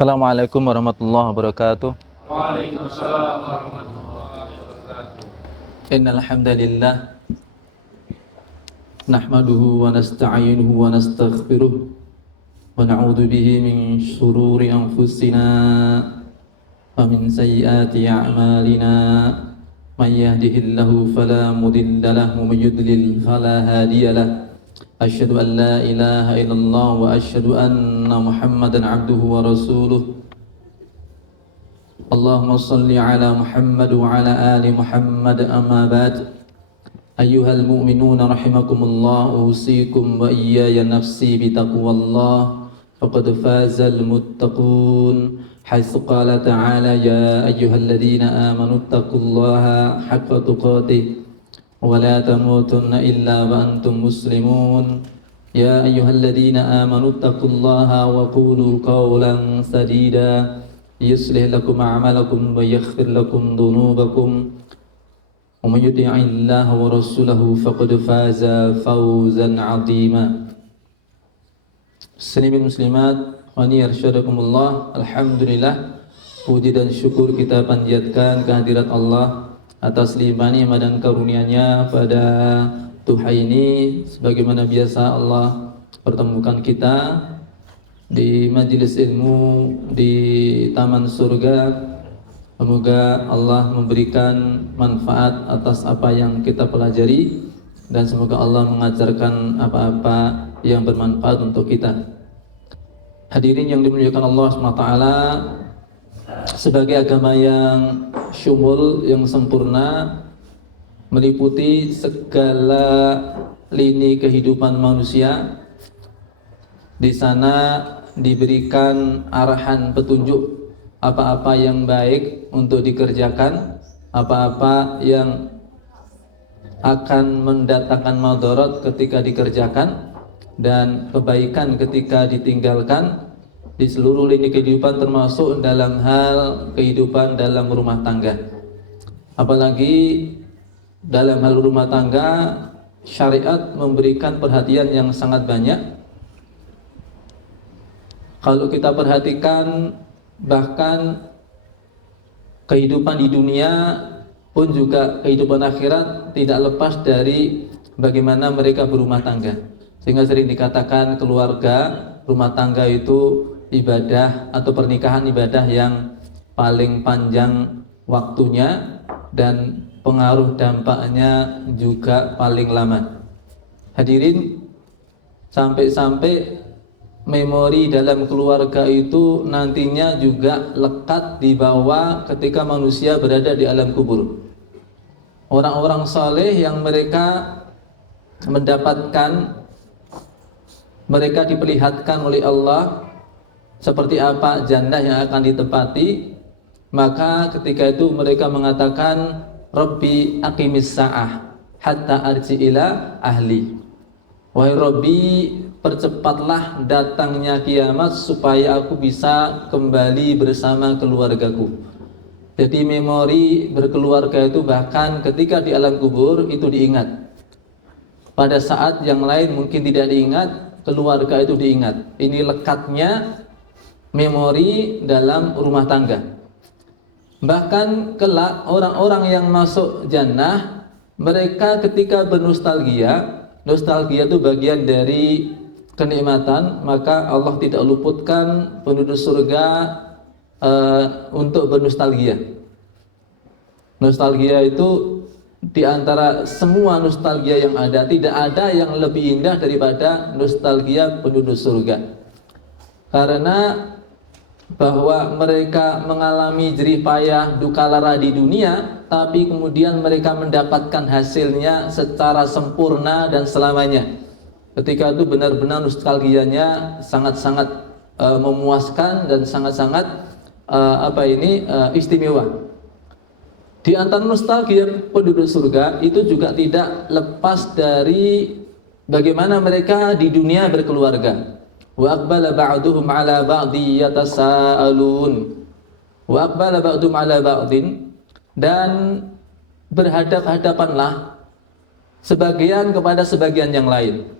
Assalamualaikum warahmatullahi wabarakatuh. Waalaikumsalam warahmatullahi wabarakatuh. Innal hamdalillah nahmaduhu wa nasta'inuhu wa nastaghfiruh wa na'udzu bihi min shururi anfusina wa min sayyiati a'malina. Man yahdihillahu fala mudilla lahu wa man yudlil fala hadiya lahu. Asyhadu an la ilaha illallah wa asyhadu anna Muhammadan 'abduhu wa rasuluh. Allahumma salli ala Muhammad wa ala ali Muhammad, amma ba'd. Ayyuhal mu'minuna rahimakumullah, usikum wa iyaya nafsi bitaqwallah, faqad fazal muttaqun. Haitsu qala ta'ala ya ayyuhalladzina amanu taqullaha haqqa tuqatih wa la tamutunna illa wa antum muslimun. Ya ayyuhalladzina amanu taqullaha wa qulu qawlan sadida yuslih lakum a'malakum wa yaghfir lakum dhunubakum wa may yuti'illaha wa rasulahu faqad faza fawzan 'azima. Muslimin muslimat, khani arsyadakumullah. Alhamdulillah, puji dan syukur kita panjatkan kehadirat Allah atas limpah nikmat dan karunia-Nya pada duha ini. Sebagaimana biasa Allah pertemukan kita di majelis ilmu di taman surga. Semoga Allah memberikan manfaat atas apa yang kita pelajari, dan semoga Allah mengajarkan apa-apa yang bermanfaat untuk kita. Hadirin yang dimuliakan Allah SWT, sebagai agama yang syumul, yang sempurna, meliputi segala lini kehidupan manusia, di sana diberikan arahan petunjuk apa-apa yang baik untuk dikerjakan, apa-apa yang akan mendatangkan madarat ketika dikerjakan, dan kebaikan ketika ditinggalkan di seluruh lini kehidupan, termasuk dalam hal kehidupan dalam rumah tangga. Apalagi dalam hal rumah tangga, syariat memberikan perhatian yang sangat banyak. Kalau kita perhatikan, bahkan kehidupan di dunia pun juga kehidupan akhirat tidak lepas dari bagaimana mereka berumah tangga. Sehingga sering dikatakan keluarga, rumah tangga itu ibadah, atau pernikahan ibadah yang paling panjang waktunya dan pengaruh dampaknya juga paling lama. Hadirin, sampai-sampai memori dalam keluarga itu nantinya juga lekat dibawa ketika manusia berada di alam kubur. Orang-orang saleh yang mereka mendapatkan, mereka diperlihatkan oleh Allah seperti apa jannah yang akan ditempati, maka ketika itu mereka mengatakan, Rabbi aqimis sa'ah hatta arji ila ahli. Wahai Rabbi, percepatlah datangnya kiamat supaya aku bisa kembali bersama keluargaku. Jadi memori berkeluarga itu bahkan ketika di alam kubur itu diingat. Pada saat yang lain mungkin tidak diingat, keluarga itu diingat. Ini lekatnya memori dalam rumah tangga. Bahkan kelak orang-orang yang masuk jannah, mereka ketika bernostalgia, nostalgia itu bagian dari kenikmatan, maka Allah tidak luputkan penduduk surga untuk bernostalgia. Nostalgia itu di antara semua nostalgia yang ada, tidak ada yang lebih indah daripada nostalgia penduduk surga. Karena bahwa mereka mengalami jerih payah duka lara di dunia, tapi kemudian mereka mendapatkan hasilnya secara sempurna dan selamanya. Ketika itu benar-benar nostalgianya sangat-sangat memuaskan dan sangat-sangat istimewa. Di antara nostalgia penduduk surga itu juga tidak lepas dari bagaimana mereka di dunia berkeluarga. Wa aqbala ba'duhum 'ala ba'di yatasaalun. Wa aqbala ba'duhum 'ala ba'din, dan berhadap-hadapanlah sebagian kepada sebagian yang lain.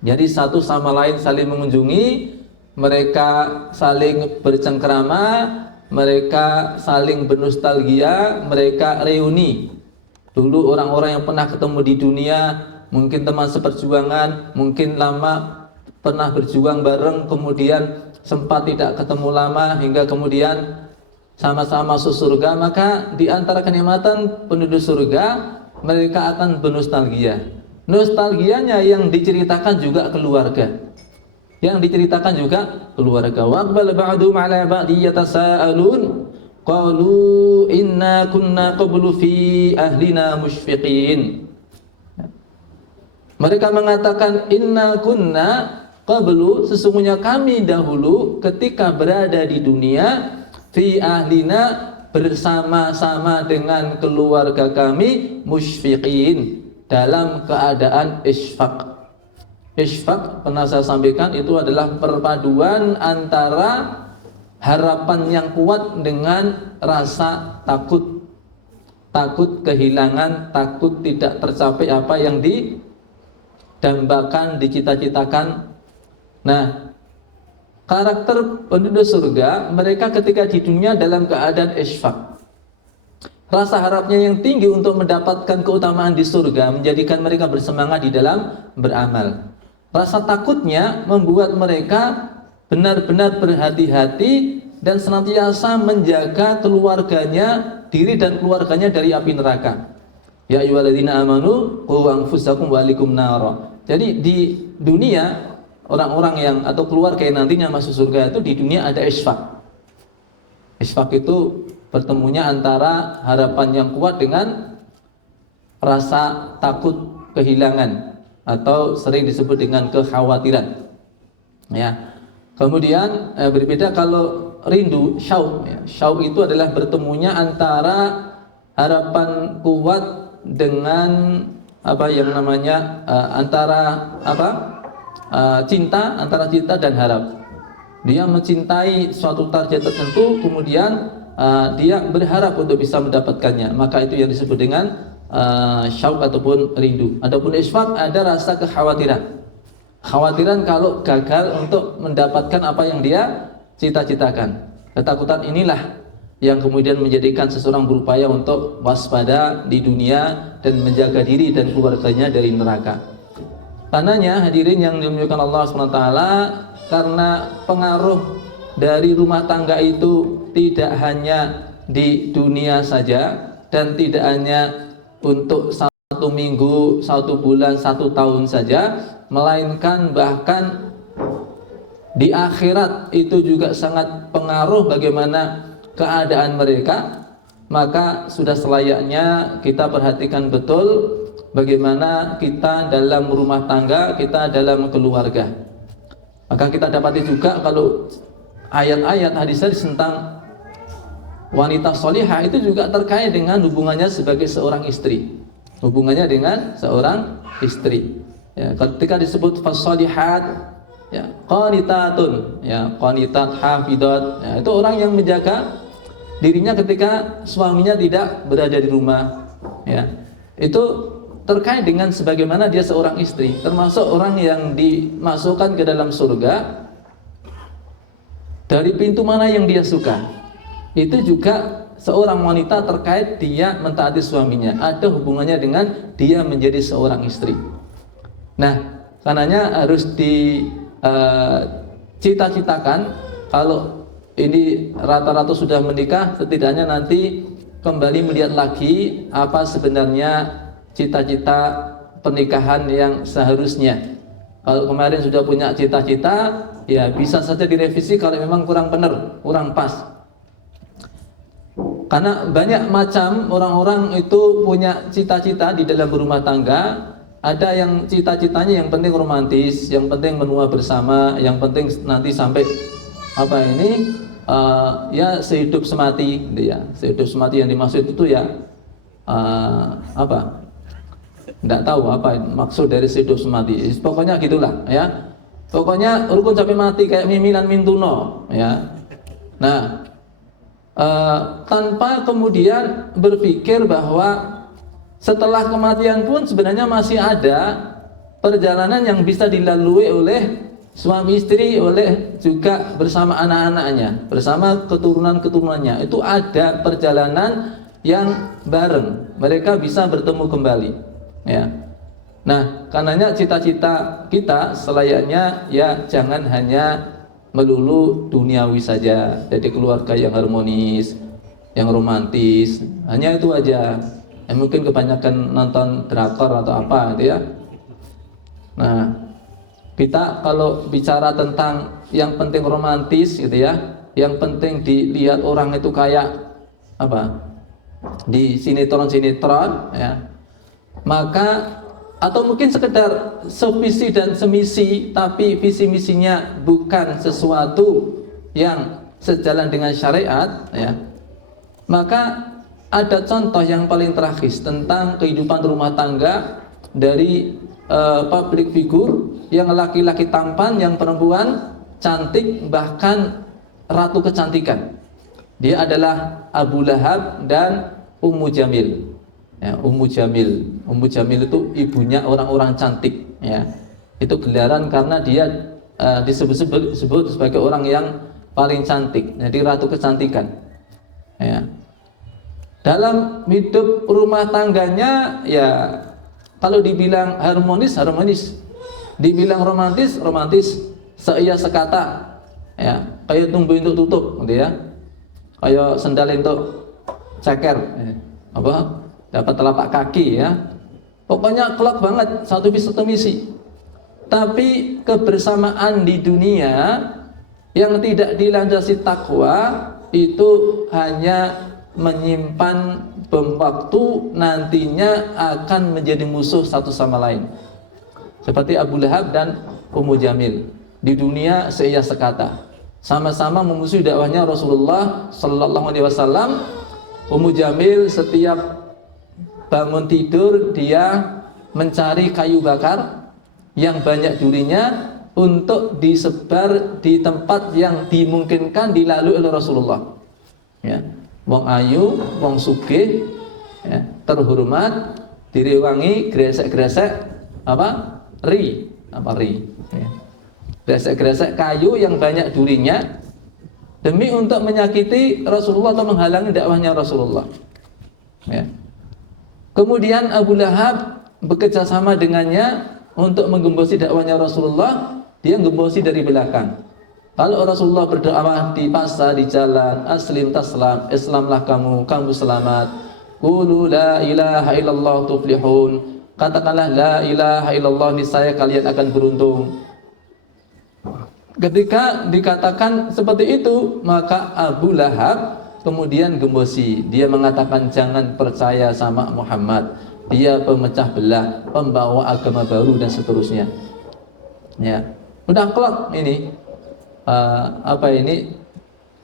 Jadi satu sama lain saling mengunjungi, mereka saling bercengkrama, mereka saling bernostalgia, mereka reuni. Dulu orang-orang yang pernah ketemu di dunia, mungkin teman seperjuangan, mungkin lama pernah berjuang bareng, kemudian sempat tidak ketemu lama hingga kemudian sama-sama masuk surga, maka di antara kenikmatan penduduk surga mereka akan bernostalgia. Nostalgianya yang diceritakan juga keluarga. Yang diceritakan juga keluarga. Wa aqbala ba'duhum 'ala ba'di yatasaalun qalu inna kunna qablu fi ahlina musyfiqin. Mereka mengatakan inna kunna qablu, sesungguhnya kami dahulu ketika berada di dunia, fi ahlina, bersama-sama dengan keluarga kami, musyfiqin, dalam keadaan isfaq. Isfaq pernah saya sampaikan itu adalah perpaduan antara harapan yang kuat dengan rasa takut. Takut kehilangan, takut tidak tercapai apa yang didambakan, dicita-citakan. Nah, karakter penduduk surga, mereka ketika di dunia dalam keadaan isfaq. Rasa harapnya yang tinggi untuk mendapatkan keutamaan di surga menjadikan mereka bersemangat di dalam beramal. Rasa takutnya membuat mereka benar-benar berhati-hati dan senantiasa menjaga keluarganya, diri dan keluarganya dari api neraka. Ya ayyuhalladzina amanu qu anfusakum wa ahlikum nara. Jadi di dunia orang-orang yang atau keluarga yang nantinya masuk surga itu di dunia ada isfaq. Isfaq itu bertemunya antara harapan yang kuat dengan rasa takut kehilangan atau sering disebut dengan kekhawatiran. Ya. Kemudian berbeda kalau rindu, syauq. Ya. Syauq itu adalah bertemunya antara harapan kuat dengan apa yang namanya antara apa? Cinta, antara cinta dan harap. Dia mencintai suatu target tertentu, kemudian dia berharap untuk bisa mendapatkannya. Maka itu yang disebut dengan syauq ataupun rindu. Adapun isfaq ada rasa kekhawatiran. Khawatiran kalau gagal untuk mendapatkan apa yang dia cita-citakan. Ketakutan inilah yang kemudian menjadikan seseorang berupaya untuk waspada di dunia dan menjaga diri dan keluarganya dari neraka. Karenanya hadirin yang dimuliakan Allah SWT, karena pengaruh dari rumah tangga itu tidak hanya di dunia saja dan tidak hanya untuk 1 minggu, 1 bulan, 1 tahun saja, melainkan bahkan di akhirat itu juga sangat pengaruh bagaimana keadaan mereka. Maka sudah selayaknya kita perhatikan betul bagaimana kita dalam rumah tangga, kita dalam keluarga. Maka kita dapati juga kalau ayat-ayat hadis-hadis tentang wanita solihah itu juga terkait dengan hubungannya sebagai seorang istri. Hubungannya dengan seorang istri. Ya, ketika disebut fasolihat, ya, qanitatun, ya, qanitat, hafidat, ya, itu orang yang menjaga dirinya ketika suaminya tidak berada di rumah. Ya, itu terkait dengan sebagaimana dia seorang istri, termasuk orang yang dimasukkan ke dalam surga dari pintu mana yang dia suka. Itu juga seorang wanita terkait dia mentaati suaminya, ada hubungannya dengan dia menjadi seorang istri. Nah, karenanya harus dicita-citakan kalau ini rata-rata sudah menikah, setidaknya nanti kembali melihat lagi apa sebenarnya cita-cita pernikahan yang seharusnya. Kalau kemarin sudah punya cita-cita, ya bisa saja direvisi kalau memang kurang benar, kurang pas. Karena banyak macam orang-orang itu punya cita-cita di dalam berumah tangga. Ada yang cita-citanya yang penting romantis, yang penting menua bersama, yang penting nanti sampai apa ini ya sehidup semati, ya sehidup semati yang dimaksud itu ya apa? Tidak tahu apa maksud dari sehidup semati. Pokoknya gitulah, ya. Pokoknya rukun sampai mati kayak mimilan mintuno, ya. Nah, tanpa kemudian berpikir bahwa setelah kematian pun sebenarnya masih ada perjalanan yang bisa dilalui oleh suami istri boleh juga bersama anak-anaknya, bersama keturunan-keturunannya. Itu ada perjalanan yang bareng, mereka bisa bertemu kembali, ya. Nah, karenanya cita-cita kita selayaknya ya jangan hanya melulu duniawi saja, jadi keluarga yang harmonis, yang romantis, hanya itu aja. Mungkin kebanyakan nonton drakor atau apa gitu ya. Nah, kita kalau bicara tentang yang penting romantis gitu ya, yang penting dilihat orang itu kayak apa? Di sinetron-sinetron ya. Maka atau mungkin sekedar sevisi dan semisi tapi visi misinya bukan sesuatu yang sejalan dengan syariat ya, maka ada contoh yang paling tragis tentang kehidupan rumah tangga dari public figure, yang laki-laki tampan, yang perempuan cantik, bahkan ratu kecantikan. Dia adalah Abu Lahab dan Ummu Jamil. Ya, Ummu Jamil itu ibunya orang-orang cantik ya. Itu gelaran karena dia disebut sebagai orang yang paling cantik, jadi ratu kecantikan ya. Dalam hidup rumah tangganya ya, kalau dibilang harmonis, dibilang romantis, seiya sekata ya, kayak tumbuh untuk tutup gitu ya, kayak sendal untuk ceker dapat telapak kaki ya. Pokoknya klop banget, satu misi. Tapi kebersamaan di dunia yang tidak dilandasi takwa itu hanya menyimpan bom waktu, nantinya akan menjadi musuh satu sama lain. Seperti Abu Lahab dan Ummu Jamil. Di dunia seiya sekata, sama-sama memusuhi dakwahnya Rasulullah sallallahu alaihi wasallam. Ummu Jamil setiap bangun tidur dia mencari kayu bakar yang banyak durinya untuk disebar di tempat yang dimungkinkan dilalui oleh Rasulullah. Ya, wong ayu, wong sugih, ya, terhormat, direwangi, gresek-gresek ri. Ya. Gresek-gresek kayu yang banyak durinya demi untuk menyakiti Rasulullah atau menghalangi dakwahnya Rasulullah. Ya. Kemudian Abu Lahab bekerja sama dengannya untuk menggembosi dakwahnya Rasulullah. Dia gembosi dari belakang. Kalau Rasulullah berdakwah di pasar, di jalan, aslim taslam, Islamlah kamu selamat. Qulu la ilaha illallah tuflihun. Katakanlah la ilaha illallah, niscaya kalian akan beruntung. Ketika dikatakan seperti itu, maka Abu Lahab kemudian gembosi. Dia mengatakan jangan percaya sama Muhammad. Dia pemecah belah, pembawa agama baru dan seterusnya. Ya, udah klop ini.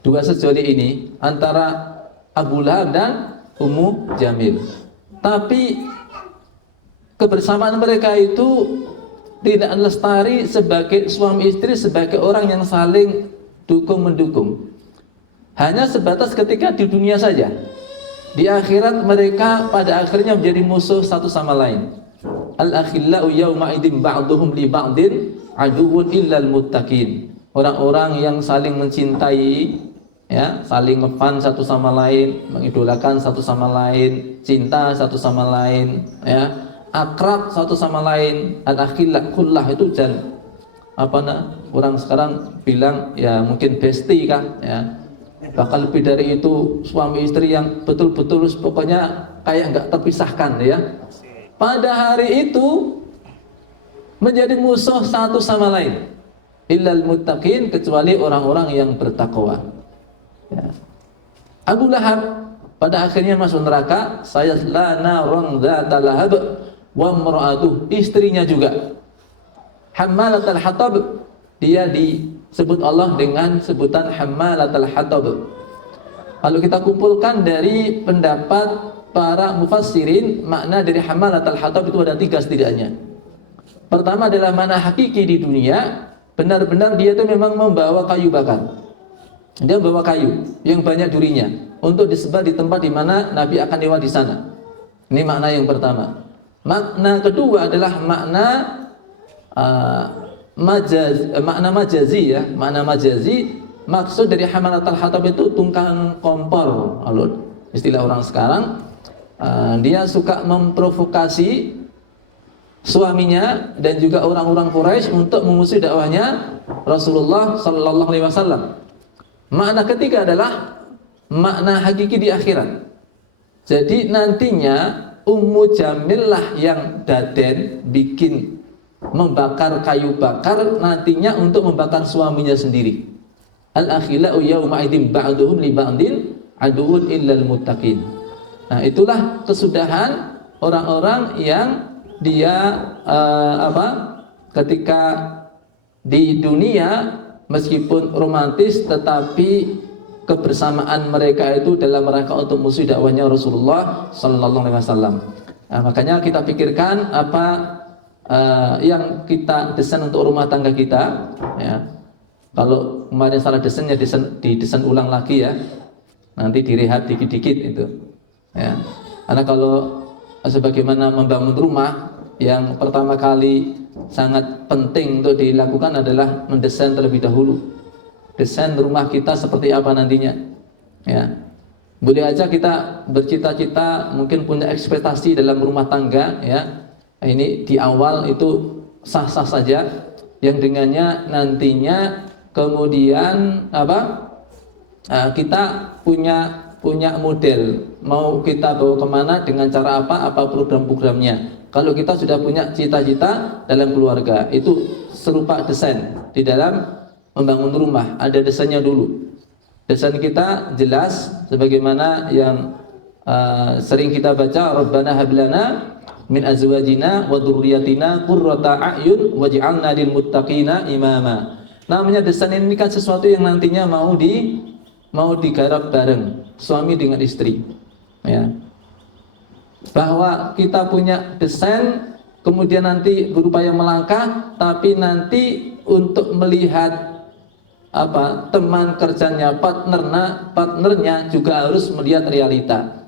Dua sejoli ini antara Abu Lahab dan Ummu Jamil. Tapi kebersamaan mereka itu tidak lestari sebagai suami istri, sebagai orang yang saling dukung-mendukung. Hanya sebatas ketika di dunia saja. Di akhirat mereka pada akhirnya menjadi musuh satu sama lain. Al-akhillau yawma idzin ba'duhum li ba'din aduwwun illal muttaqin. Orang-orang yang saling mencintai ya, saling ngefan satu sama lain, mengidolakan satu sama lain, cinta satu sama lain ya, akrab satu sama lain. Al-akhillah kullah itu dan orang sekarang bilang ya mungkin bestie kan ya. Bahkan lebih dari itu, suami istri yang betul-betul pokoknya kayak nggak terpisahkan ya. Pada hari itu menjadi musuh satu sama lain. Illal muttaqin, kecuali orang-orang yang bertakwa. Ya. Abu Lahab pada akhirnya masuk neraka. Sayasla naran dzata lahab wa imra'atuh, istrinya juga hammalatul hatab. Dia disebut Allah dengan sebutan hammalatul hatab. Kalau kita kumpulkan dari pendapat para mufassirin, makna dari hammalatul hatab itu ada 3 setidaknya. Pertama adalah makna hakiki di dunia, benar-benar dia itu memang membawa kayu bakar. Dia membawa kayu yang banyak durinya untuk disebar di tempat di mana Nabi akan lewat di sana. Ini makna yang pertama. Makna kedua adalah makna makna majazi ya, makna majazi, maksud dari hamalatul hatab itu tukang kompor. Kalau istilah orang sekarang, dia suka memprovokasi suaminya dan juga orang-orang Quraisy untuk memusuhi dakwahnya Rasulullah sallallahu alaihi wasallam. Makna ketiga adalah makna hakiki di akhirat. Jadi nantinya Ummu Jamil lah yang daden bikin membakar kayu bakar nantinya untuk membakar suaminya sendiri. Al-akhila'u yawma idzin ba'duhum li ba'din aduwwun illal muttaqin. Nah, itulah kesudahan orang-orang yang dia ketika di dunia meskipun romantis tetapi kebersamaan mereka itu dalam rangka untuk musuh dakwahnya Rasulullah sallallahu alaihi wasallam. Nah, makanya kita pikirkan apa yang kita desain untuk rumah tangga kita ya. Kalau kemarin salah desainnya didesain ulang lagi ya. Nanti direhab dikit-dikit itu. Ya. Karena kalau sebagaimana membangun rumah yang pertama kali sangat penting untuk dilakukan adalah mendesain terlebih dahulu. Desain rumah kita seperti apa nantinya. Ya. Boleh aja kita bercita-cita mungkin punya ekspektasi dalam rumah tangga ya. Ini di awal itu sah-sah saja yang dengannya nantinya kemudian kita punya model mau kita bawa kemana dengan cara apa program-programnya. Kalau kita sudah punya cita-cita dalam keluarga itu serupa desain di dalam membangun rumah, ada desainnya dulu. Desain kita jelas sebagaimana yang sering kita baca, Rabbana hablana min azwajina wa dzurriyyatina qurrata a'yun waj'alna lil muttaqina imama. Namanya desain ini kan sesuatu yang nantinya mau digarap bareng suami dengan istri. Ya. Bahwa kita punya desain kemudian nanti berupaya melangkah tapi nanti untuk melihat teman kerjanya, partnernya juga harus melihat realita.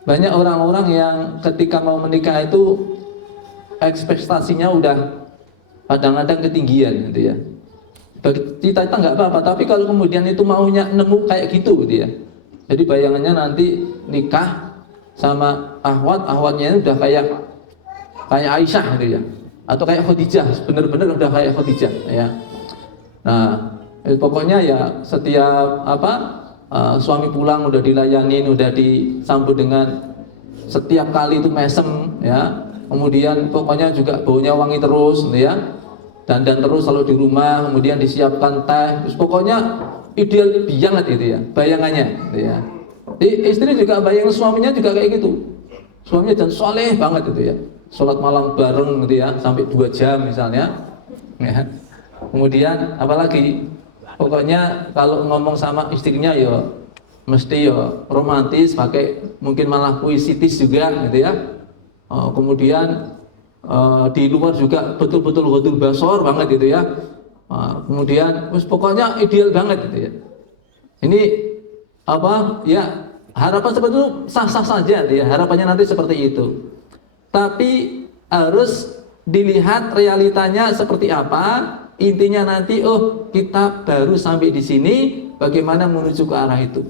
Banyak orang-orang yang ketika mau menikah itu ekspektasinya udah kadang-kadang ketinggian gitu ya. Cita-cita nggak apa-apa, tapi kalau kemudian itu maunya nemu kayak gitu gitu ya. Jadi bayangannya nanti nikah sama ahwatnya udah kayak Aisyah gitu ya. Atau kayak Khadijah, bener-bener udah kayak Khadijah ya. Nah, pokoknya ya setiap suami pulang udah dilayanin, udah disambut dengan setiap kali itu mesem ya. Kemudian pokoknya juga baunya wangi terus gitu ya. Dandan terus kalau di rumah, kemudian disiapkan teh. Terus pokoknya ideal banget itu ya, bayangannya gitu ya. Istri juga bayang suaminya juga kayak gitu. Suaminya dan soleh banget itu ya. Sholat malam bareng gitu ya, sampai 2 jam misalnya. Ya. Kemudian apalagi pokoknya kalau ngomong sama istrinya ya mesti ya romantis, pakai mungkin malah puisitis juga gitu ya. Kemudian di luar juga betul-betul ghadul basor banget gitu ya. Kemudian pokoknya ideal banget gitu ya. Ini ya harapan seperti itu sah-sah saja gitu ya. Harapannya nanti seperti itu. Tapi harus dilihat realitanya seperti apa. Intinya nanti kita baru sampai di sini, bagaimana menuju ke arah itu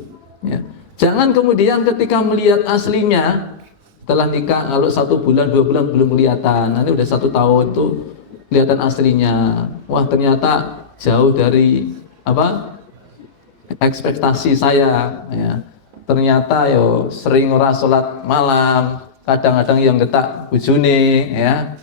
ya. Jangan kemudian ketika melihat aslinya setelah nikah, kalau 1 bulan 2 bulan belum kelihatan, nanti udah 1 tahun tuh kelihatan aslinya. Wah, ternyata jauh dari ekspektasi saya ya. Ternyata sering ora salat malam, kadang-kadang yang getak bojone ya.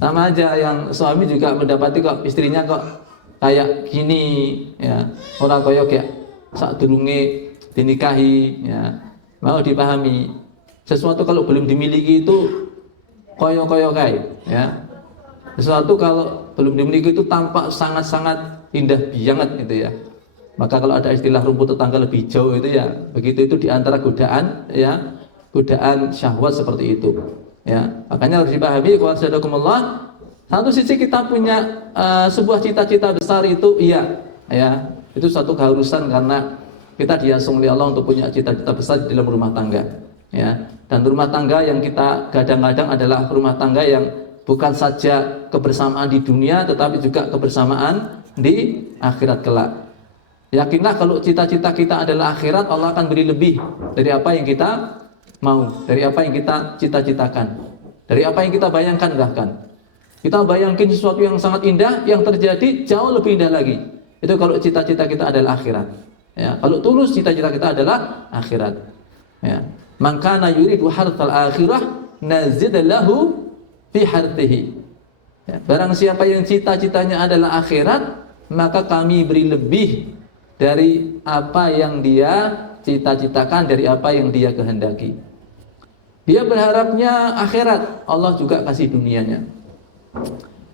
Sama aja yang suami juga mendapati kok istrinya kok kayak gini ya. Ora kaya kayak sadurunge dinikahi ya. Mau dipahami. Sesuatu kalau belum dimiliki itu koyo-koyo kae ya. Sesuatu kalau belum dimiliki itu tampak sangat-sangat indah banget gitu ya. Maka kalau ada istilah rumput tetangga lebih hijau itu ya, begitu itu diantara godaan ya, godaan syahwat seperti itu. Ya, makanya harus dipahami qasadzakumullah. Satu sisi kita punya sebuah cita-cita besar itu iya, ya. Itu satu keharusan karena kita diasung oleh Allah untuk punya cita-cita besar di dalam rumah tangga, ya. Dan rumah tangga yang kita gadang-gadang adalah rumah tangga yang bukan saja kebersamaan di dunia tetapi juga kebersamaan di akhirat kelak. Yakinlah kalau cita-cita kita adalah akhirat, Allah akan beri lebih dari apa yang kita mau, dari apa yang kita cita-citakan, dari apa yang kita bayangkan. Bahkan kita bayangkan sesuatu yang sangat indah, yang terjadi jauh lebih indah lagi. Itu kalau cita-cita kita adalah akhirat. Ya, kalau tulus cita-cita kita adalah akhirat. Ya, man kana yuridu harthal akhirah nazid lahu fi harthihi. Ya, barang siapa yang cita-citanya adalah akhirat, maka kami beri lebih dari apa yang dia cita-citakan, dari apa yang dia kehendaki. Dia berharapnya akhirat, Allah juga kasih dunianya.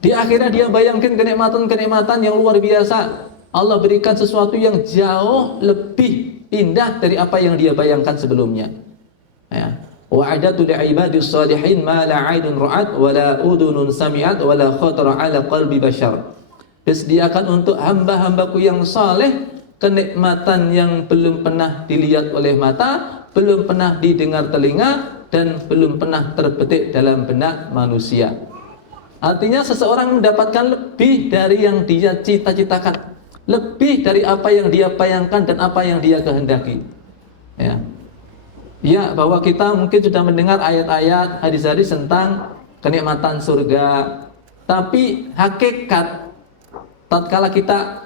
Di akhirat dia bayangkan kenikmatan-kenikmatan yang luar biasa. Allah berikan sesuatu yang jauh lebih indah dari apa yang dia bayangkan sebelumnya. Ya. Wa'adatu li'ibadis salihin ma la 'ainun ra'at wa la udhunun sami'at wa la khatara 'ala qalbi bashar. Disediakan untuk hamba-hambaku yang saleh kenikmatan yang belum pernah dilihat oleh mata, belum pernah didengar telinga, dan belum pernah terbetik dalam benak manusia. Artinya seseorang mendapatkan lebih dari yang dia cita-citakan, lebih dari apa yang dia bayangkan dan apa yang dia kehendaki. Ya, bahwa kita mungkin sudah mendengar ayat-ayat, hadis-hadis tentang kenikmatan surga, tapi hakikat tatkala kita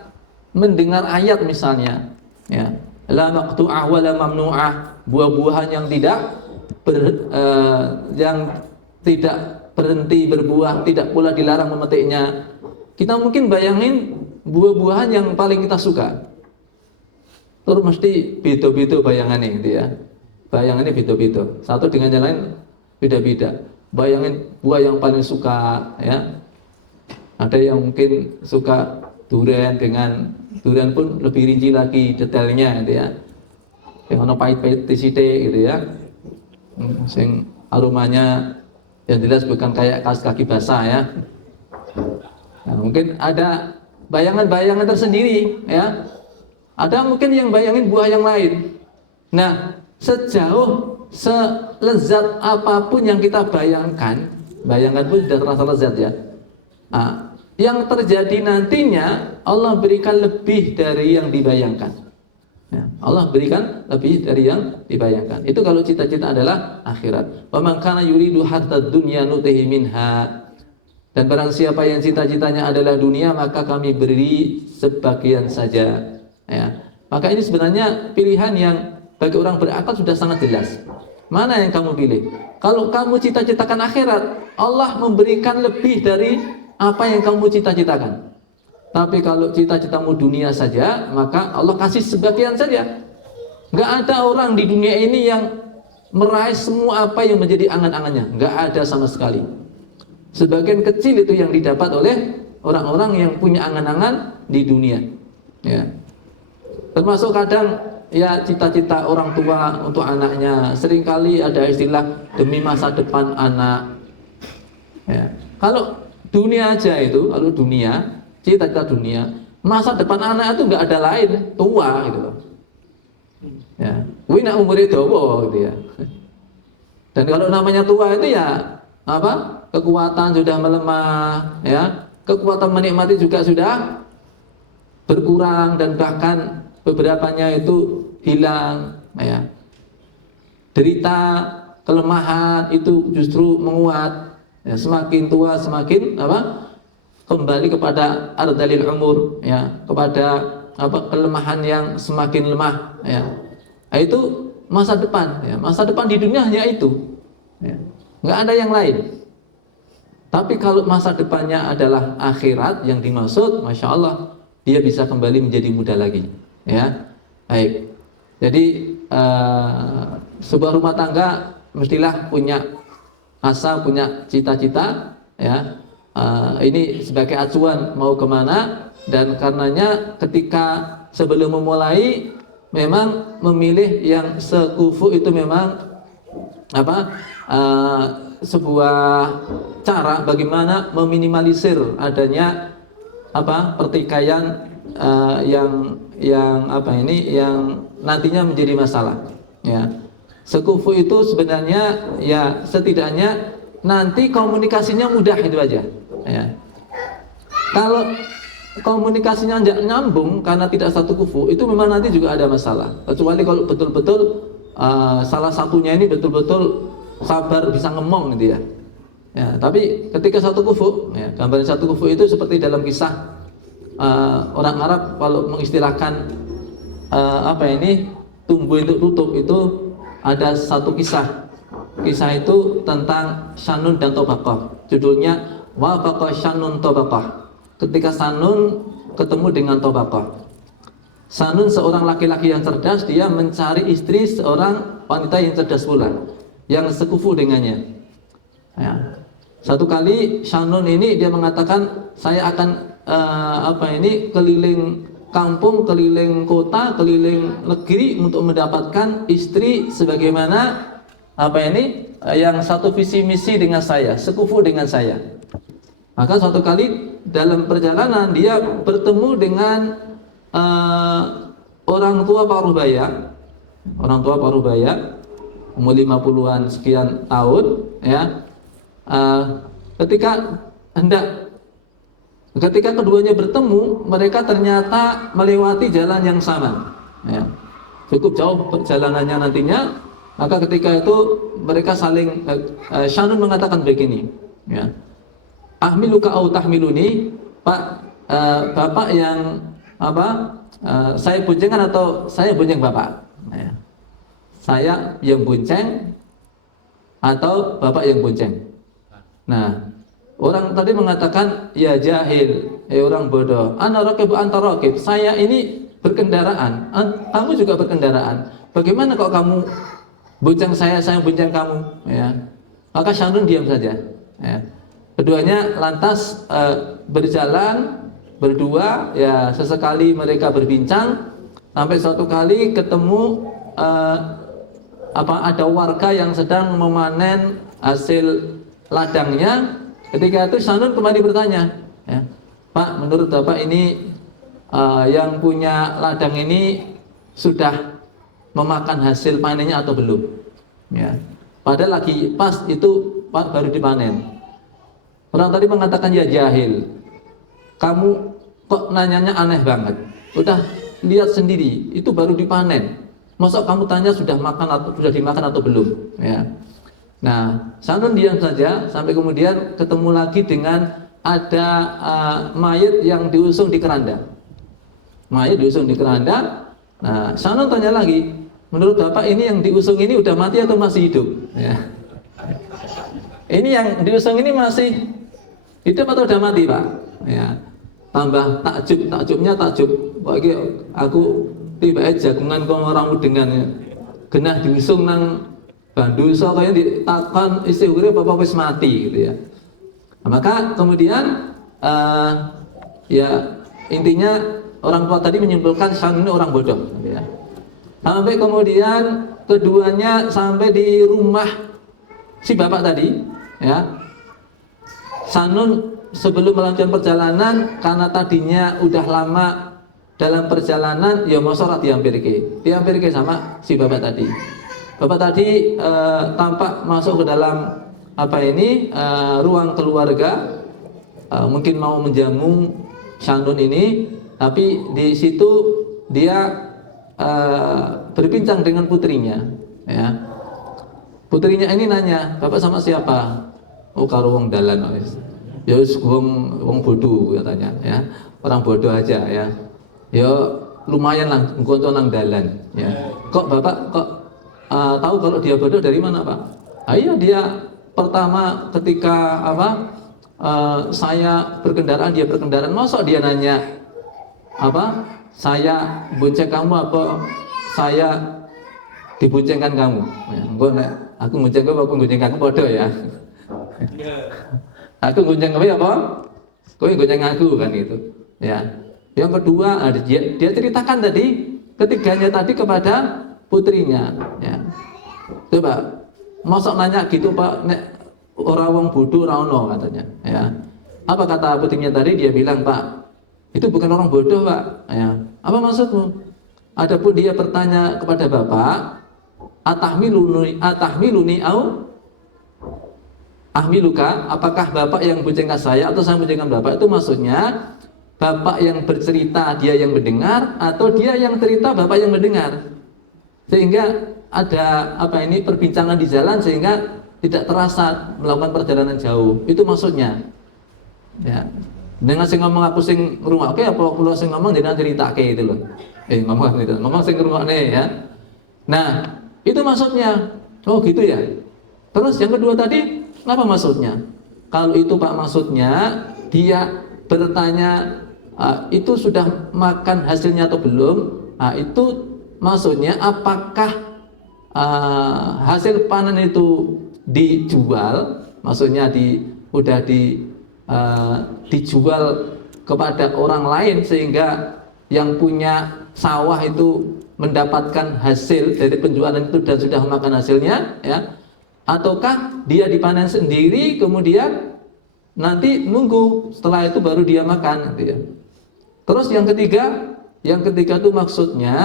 mendengar ayat misalnya, ya, la maqtu'ah wa la mamnu'ah, buah-buahan yang tidak berhenti berbuah, tidak pula dilarang memetiknya. Kita mungkin bayangin buah-buahan yang paling kita suka, terus mesti beda-beda bayangannya gitu ya. Bayangannya beda-beda, satu dengan yang lain beda-beda. Bayangin buah yang paling suka, ya. Ada yang mungkin suka durian, dengan durian pun lebih rinci lagi detailnya gitu ya. Yang ono pahit-pahit sithik gitu ya. Sing aromanya yang jelas bukan kayak kaos kaki basah ya. Nah, mungkin ada bayangan-bayangan tersendiri ya. Ada mungkin yang bayangin buah yang lain. Nah, sejauh selezat apapun yang kita bayangkan pun sudah terasa lezat ya. Nah, yang terjadi nantinya Allah berikan lebih dari yang dibayangkan. Ya, Allah berikan lebih dari yang dibayangkan. Itu kalau cita-cita adalah akhirat. Wa man kana yuridu hartad dunya nutihi minha. Dan barang siapa yang cita-citanya adalah dunia, maka kami beri sebagian saja. Ya. Maka ini sebenarnya pilihan yang bagi orang berakal sudah sangat jelas. Mana yang kamu pilih? Kalau kamu cita-citakan akhirat, Allah memberikan lebih dari apa yang kamu cita-citakan. Tapi kalau cita-citamu dunia saja, maka Allah kasih sebagian saja. Nggak ada orang di dunia ini yang meraih semua apa yang menjadi angan-angannya. Nggak ada sama sekali. Sebagian kecil itu yang didapat oleh orang-orang yang punya angan-angan di dunia. Ya. Termasuk kadang ya cita-cita orang tua untuk anaknya. Seringkali ada istilah demi masa depan anak. Ya. Kalau dunia aja itu, kalau dunia, cita-cita dunia, masa depan anak itu nggak ada lain, tua gitu loh. Ya, kuwi nak umure dawa gitu ya. Dan kalau namanya tua itu ya apa? Kekuatan sudah melemah, ya. Kekuatan menikmati juga sudah berkurang dan bahkan beberapanya itu hilang, ya. Derita, kelemahan itu justru menguat. Ya, semakin tua semakin apa? Kembali kepada ardalil umur, ya, kepada apa? Kelemahan yang semakin lemah, ya. Nah, itu masa depan, ya. Masa depan di dunia hanya itu, ya. Nggak ada yang lain. Tapi kalau masa depannya adalah akhirat yang dimaksud, masya Allah, dia bisa kembali menjadi muda lagi, ya. Baik. Jadi sebuah rumah tangga mestilah punya asa, punya cita-cita, ya. Ini sebagai acuan mau kemana, dan karenanya ketika sebelum memulai memang memilih yang sekufu itu memang apa? Sebuah cara bagaimana meminimalisir adanya apa? Pertikaian yang apa ini yang nantinya menjadi masalah, ya. Sekufu itu sebenarnya ya setidaknya nanti komunikasinya mudah, itu aja. Ya. Kalau komunikasinya nggak nyambung karena tidak satu kufu, itu memang nanti juga ada masalah. Kecuali kalau betul-betul salah satunya ini betul-betul sabar bisa ngomong gitu ya. Ya, tapi ketika satu kufu, ya, gambaran satu kufu itu seperti dalam kisah orang Arab kalau mengistilahkan tumbuh itu tutup, itu ada satu kisah. Kisah itu tentang Shanun dan Tobaqah. Judulnya Wafaqa Shanun Tobaqah. Ketika Shanun ketemu dengan Tobaqah. Shanun seorang laki-laki yang cerdas, dia mencari istri seorang wanita yang cerdas pula, yang sekufu dengannya. Ya. Satu kali Shanun ini dia mengatakan, saya akan keliling kampung, keliling kota, keliling negeri untuk mendapatkan istri sebagaimana yang satu visi misi dengan saya, sekufu dengan saya. Maka suatu kali dalam perjalanan dia bertemu dengan orang tua Parubaya, umur 50-an sekian tahun, ya. Ketika keduanya bertemu, mereka ternyata melewati jalan yang sama, ya. Cukup jauh perjalanannya nantinya. Maka ketika itu mereka saling Shanun mengatakan begini, ya. Ahmiluka au tahmiluni, Pak, Bapak yang saya boncengan atau saya bonceng Bapak? Ya. Saya yang bonceng atau Bapak yang bonceng? Nah, orang tadi mengatakan, ya jahil, orang bodoh. Ana raqibu anta raqib. Saya ini berkendaraan, kamu juga berkendaraan. Bagaimana kok kamu bonceng saya bonceng kamu? Ya. Maka Shanun diam saja. Ya. Keduanya lantas berjalan berdua, ya, sesekali mereka berbincang sampai suatu kali ketemu ada warga yang sedang memanen hasil ladangnya. Ketika itu Shanun kembali bertanya, ya, Pak, menurut Bapak ini yang punya ladang ini sudah memakan hasil panennya atau belum? Ya. Padahal lagi pas itu baru dipanen. Orang tadi mengatakan, ya jahil, kamu kok nanyanya aneh banget. Udah lihat sendiri, itu baru dipanen. Masa kamu tanya sudah dimakan atau belum? Ya. Nah, Shanun diam saja sampai kemudian ketemu lagi dengan ada mayat yang diusung di keranda. Mayat diusung di keranda. Nah, Shanun tanya lagi, menurut Bapak ini yang diusung ini udah mati atau masih hidup? Ya. Ini yang diusung ini masih hidup atau udah mati, Pak? Ya. Tambah takjubnya takjub. Bagi aku tiba jagungan kok orang dengan genah diusung nang bandusa kaya ditakon isi urip apa wis mati gitu ya. Nah, maka kemudian ya intinya orang tua tadi menyimpulkan Shanun ini orang bodoh gitu ya. Sampai kemudian keduanya sampai di rumah si bapak tadi, ya. Shanun sebelum melanjutkan perjalanan, karena tadinya udah lama dalam perjalanan, ya mosorat dihampirke sama si bapak tadi. Bapak tadi tampak masuk ke dalam ruang keluarga, mungkin mau menjamu Shanun ini, tapi di situ dia berbincang dengan putrinya, ya. Putrinya ini nanya, Bapak sama siapa? Oh, karo wong dalan, ya wong bodoh katanya, ya. Orang bodoh aja, ya. Ya lumayan lah, ngkonco nang dalan, ya. Kok Bapak tahu kalau dia bodoh dari mana, Pak? Iya, dia pertama ketika saya berkendaraan, dia berkendaraan, masa dia nanya saya bonceng kamu apa saya diboncengkan kamu? Ya, aku bonceng kamu, aku bonceng kamu bodoh ya. Aku bonceng kamu apa? Kau bonceng aku kan itu. Ya. Yang kedua, dia ceritakan tadi ketiganya tadi kepada putrinya. Ya. Coba, masa nanya gitu Pak, nek orang wong bodoh ora ono katanya. Ya. Apa kata putrinya tadi? Dia bilang, Pak, itu bukan orang bodoh Pak. Ya. Apa maksudmu? Adapun dia bertanya kepada Bapak, atahmiluni au ahmiluka, apakah bapak yang boncengkan saya atau saya boncengkan bapak? Itu maksudnya bapak yang bercerita dia yang mendengar atau dia yang cerita bapak yang mendengar. Sehingga ada perbincangan di jalan sehingga tidak terasa melakukan perjalanan jauh. Itu maksudnya. Ya. Dengan sing ngomong aku sing ngrungokke apa kula sing ngomong jenengan critake itu loh. Ngomong sing ngrungokne ya. Nah, itu maksudnya. Oh gitu ya. Terus yang kedua tadi apa maksudnya? Kalau itu Pak maksudnya dia bertanya itu sudah makan hasilnya atau belum? Itu maksudnya apakah hasil panen itu dijual? Maksudnya dijual kepada orang lain sehingga yang punya sawah itu mendapatkan hasil dari penjualan itu dan sudah makan hasilnya, ya? Ataukah dia dipanen sendiri kemudian nanti nunggu setelah itu baru dia makan, gitu ya. Terus yang ketiga itu maksudnya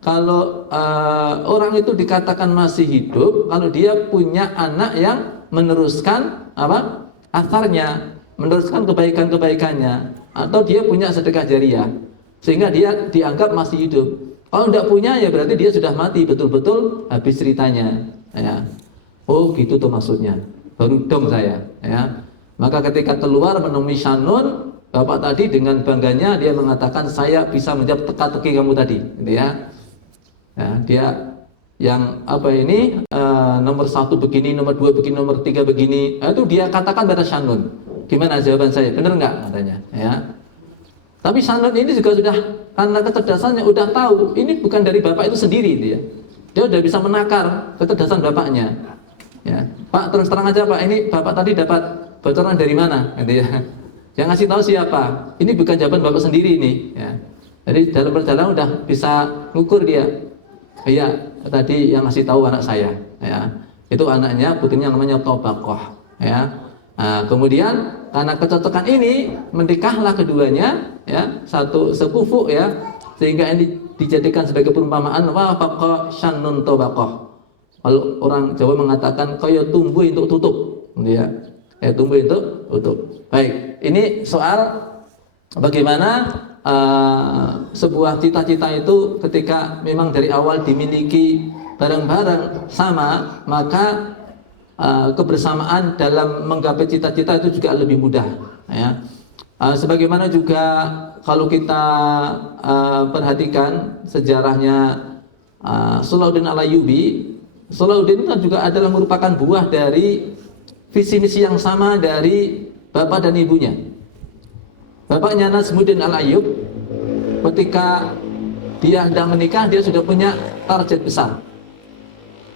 kalau orang itu dikatakan masih hidup kalau dia punya anak yang meneruskan asarnya, meneruskan kebaikan-kebaikannya, atau dia punya sedekah jariyah sehingga dia dianggap masih hidup. Kalau tidak punya ya berarti dia sudah mati, betul-betul habis ceritanya, ya. Oh gitu tuh maksudnya. Baru dong saya, ya. Maka ketika keluar menemui Shanun, bapak tadi dengan bangganya dia mengatakan saya bisa menjawab teka-teki kamu tadi, gitu ya. Ya, dia yang nomor 1 begini, nomor 2 begini, nomor 3 begini, itu dia katakan pada Shanun. Gimana jawaban saya? Benar nggak katanya? Ya. Tapi Shanun ini juga sudah karena kecerdasannya udah tahu ini bukan dari bapak itu sendiri, dia. Dia udah bisa menakar kecerdasan bapaknya. Ya, Pak terus terang aja Pak, ini bapak tadi dapat bocoran dari mana? Gitu ya. Yang ngasih tahu siapa? Ini bukan jawaban bapak sendiri ini. Ya. Jadi dalam perjalanan udah bisa ngukur dia. Iya, tadi yang ngasih tahu anak saya. Ya. Itu anaknya, putrinya namanya Tobakoh. Ya. Nah, kemudian karena kecocokan ini menikahlah keduanya, ya, satu sepupu, ya, sehingga ini dijadikan sebagai perumpamaan Bakoh Shanun Tobakoh. Kalau orang Jawa mengatakan kaya tumbuh untuk tutup, ya, tumbuh untuk tutup. Baik, ini soal bagaimana sebuah cita-cita itu ketika memang dari awal dimiliki bareng-bareng sama, maka kebersamaan dalam menggapai cita-cita itu juga lebih mudah, ya. Sebagaimana juga kalau kita perhatikan sejarahnya Salahuddin Al-Ayyubi, Salahuddin kan juga adalah merupakan buah dari visi misi yang sama dari bapak dan ibunya. Bapaknya Najmuddin Al-Ayyub ketika dia hendak menikah dia sudah punya target besar.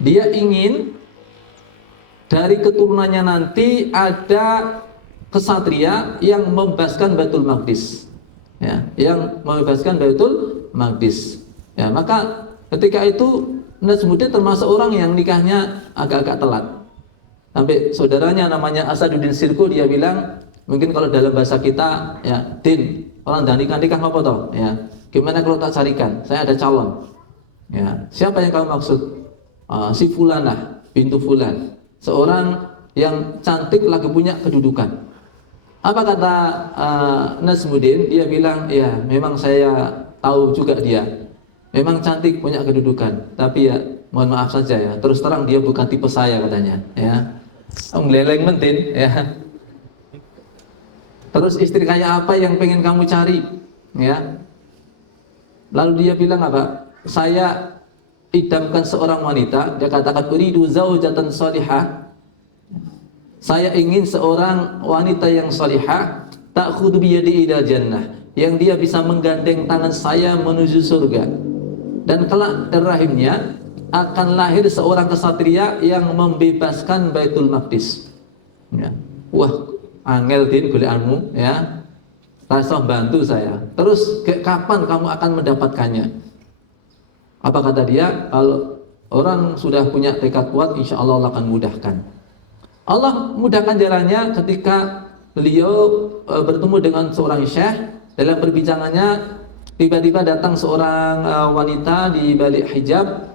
Dia ingin dari keturunannya nanti ada kesatria yang membebaskan Baitul Maqdis, ya, yang membebaskan Baitul Maqdis. Ya, maka ketika itu Najmuddin termasuk orang yang nikahnya agak-agak telat. Sampai saudaranya namanya Asaduddin Sirku dia bilang, mungkin kalau dalam bahasa kita, ya, Din, orang dah nikah apa toh? Ya, gimana kalau tak carikan? Saya ada calon. Ya, siapa yang kamu maksud? Si Fulanah bintu Fulan. Seorang yang cantik lagi punya kedudukan. Apa kata Najmuddin? Dia bilang, ya memang saya tahu juga dia. Memang cantik punya kedudukan. Tapi ya mohon maaf saja ya. Terus terang dia bukan tipe saya katanya. Ya, ngeleleng mentin. Ya. Terus istri kayak apa yang pengen kamu cari? Ya. Lalu dia bilang apa? Saya idamkan seorang wanita, dia katakan uridu zaujatan salihah. Saya ingin seorang wanita yang salihah, ta'khudhu bi yadi ila jannah, yang dia bisa menggandeng tangan saya menuju surga. Dan kelak dari rahimnya akan lahir seorang kesatria yang membebaskan Baitul Maqdis. Ya. Wah, angel din golekmu, ya. Rasa bantu saya. Terus kapan kamu akan mendapatkannya? Apa kata dia? Kalau orang sudah punya tekad kuat, insya Allah Allah akan mudahkan. Allah mudahkan jalannya ketika beliau bertemu dengan seorang syekh. Dalam perbincangannya tiba-tiba datang seorang wanita di balik hijab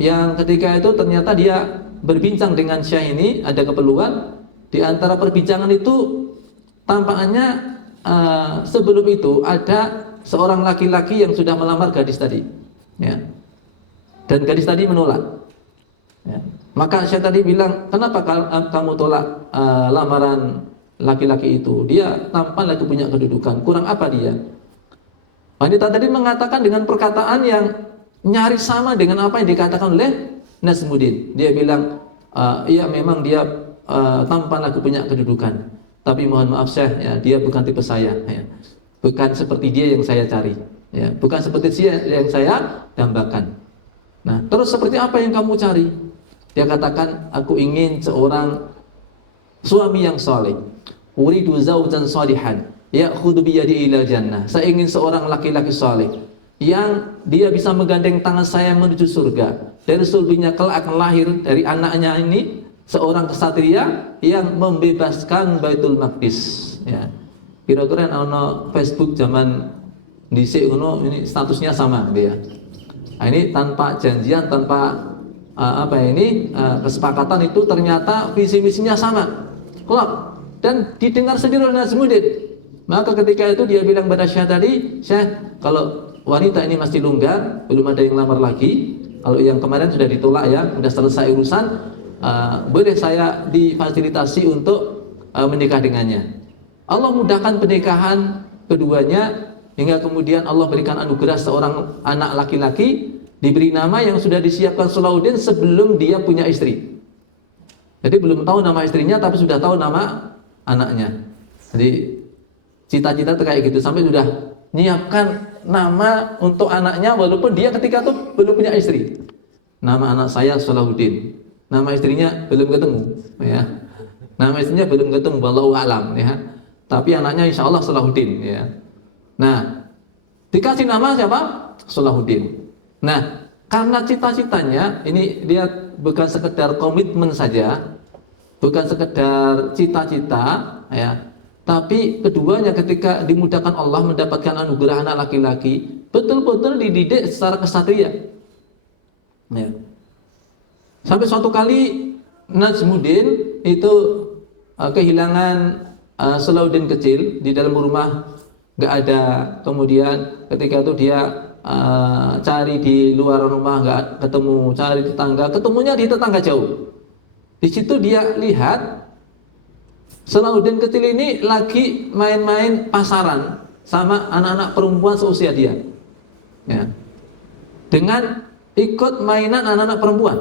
yang ketika itu ternyata dia berbincang dengan syekh ini, ada keperluan. di antara perbincangan itu tampaknya sebelum itu ada seorang laki-laki yang sudah melamar gadis tadi, ya. Dan gadis tadi menolak. Ya. Maka saya tadi bilang, kenapa kamu tolak lamaran laki-laki itu? Dia tampan lagi punya kedudukan, kurang apa dia? Wanita tadi mengatakan dengan perkataan yang nyaris sama dengan apa yang dikatakan oleh Nazmuddin. Dia bilang, iya memang dia tampan lagi punya kedudukan, tapi mohon maaf Syekh, ya, dia bukan tipe saya, ya. Bukan seperti dia yang saya cari, ya. Bukan seperti dia yang saya dambakan. Nah, terus seperti apa yang kamu cari? Dia katakan, aku ingin seorang suami yang saleh. Uridu zawjan salihan ya'khudhu bi yadi ila jannah. Saya ingin seorang laki-laki saleh yang dia bisa menggandeng tangan saya menuju surga. Dari sulbinya kelak akan lahir dari anaknya ini seorang kesatria yang membebaskan Baitul Maqdis, ya. Kira-kira ana Facebook zaman dhisik ngono, ini statusnya sama dia. Nah, ini tanpa janjian, tanpa kesepakatan, itu ternyata visi misinya sama. Kelak dan didengar sendiri oleh Nazmuddin. Maka ketika itu dia bilang pada Syekh tadi, Syekh, kalau wanita ini masih longgar, belum ada yang lamar lagi, kalau yang kemarin sudah ditolak, ya, sudah selesai urusan, boleh saya difasilitasi untuk menikah dengannya. Allah mudahkan pernikahan keduanya hingga kemudian Allah berikan anugerah seorang anak laki-laki, diberi nama yang sudah disiapkan Salahuddin sebelum dia punya istri. Jadi belum tahu nama istrinya tapi sudah tahu nama anaknya. Jadi cita-cita kayak gitu, sampai sudah menyiapkan nama untuk anaknya walaupun dia ketika itu belum punya istri. Nama anak saya Salahuddin. Nama istrinya belum ketemu, ya. Nama istrinya belum ketemu, wallahu alam, ya. Tapi anaknya insya Allah Salahuddin, ya. Nah, dikasih nama siapa? Salahuddin. Nah, karena cita-citanya ini dia bukan sekedar komitmen saja, bukan sekedar cita-cita, ya. Tapi keduanya ketika dimudahkan Allah mendapatkan anugerah anak laki-laki, betul-betul dididik secara kesatria, ya. Sampai suatu kali Nazmuddin itu kehilangan Salahuddin kecil di dalam rumah, nggak ada. Kemudian ketika itu dia cari di luar rumah nggak ketemu, cari di tetangga, ketemunya di tetangga jauh. Di situ dia lihat Salahuddin kecil ini lagi main-main pasaran sama anak-anak perempuan seusia dia, ya. Dengan ikut mainan anak-anak perempuan.